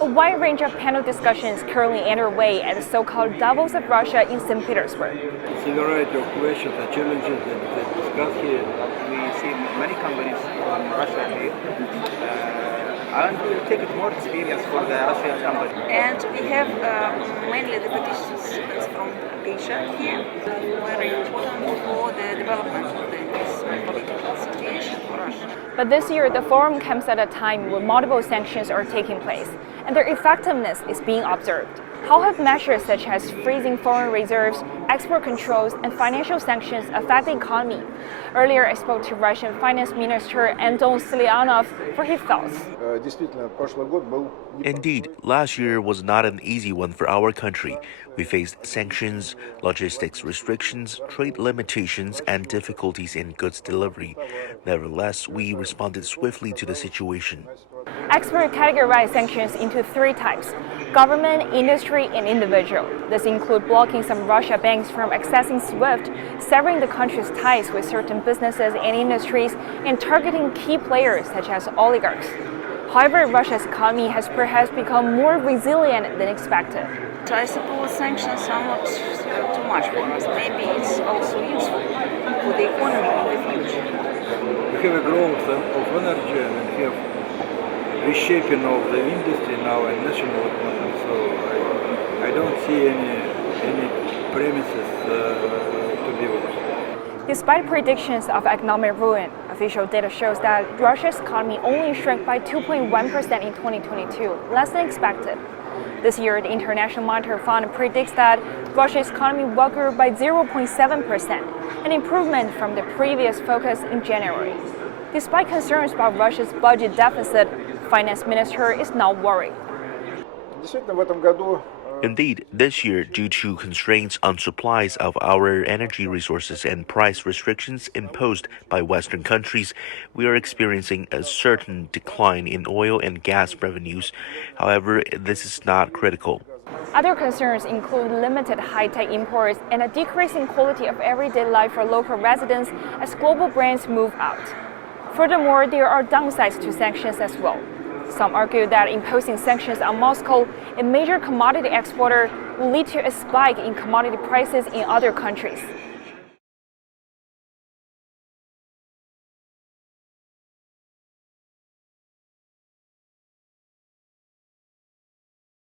A wide range of panel discussions currently underway at the so-called Davos of Russia in St. Petersburg. It's a variety of questions and challenges that discussed here. We see many companies from Russia here. And we will take it more experience for the Russian company. And we have mainly the participants from Asia here, very important for the development of this political situation for Russia. But this year, the forum comes at a time when multiple sanctions are taking place, and their effectiveness is being observed. How have measures such as freezing foreign reserves, export controls, and financial sanctions affect the economy? Earlier, I spoke to Russian Finance Minister Anton Silyanov for his thoughts. Indeed, last year was not an easy one for our country. We faced sanctions, logistics restrictions, trade limitations, and difficulties in goods delivery. Nevertheless, we responded swiftly to the situation. Experts categorize sanctions into three types: government, industry, and individual. This includes blocking some Russia banks from accessing SWIFT, severing the country's ties with certain businesses and industries, and targeting key players such as oligarchs. However, Russia's economy has perhaps become more resilient than expected. So I suppose sanctions are not too much for us. Maybe it's also useful for the economy in the future. We have a growth of energy and we have reshaping of the industry now and national economy. So I don't see any premises to be worse. Despite predictions of economic ruin, official data shows that Russia's economy only shrank by 2.1% in 2022, less than expected. This year, the International Monetary Fund predicts that Russia's economy will grow by 0.7%, an improvement from the previous focus in January. Despite concerns about Russia's budget deficit, Finance Minister is not worried. Indeed, this year, due to constraints on supplies of our energy resources and price restrictions imposed by Western countries, we are experiencing a certain decline in oil and gas revenues. However, this is not critical. Other concerns include limited high-tech imports and a decrease in quality of everyday life for local residents as global brands move out. Furthermore, there are downsides to sanctions as well. Some argue that imposing sanctions on Moscow, a major commodity exporter, will lead to a spike in commodity prices in other countries.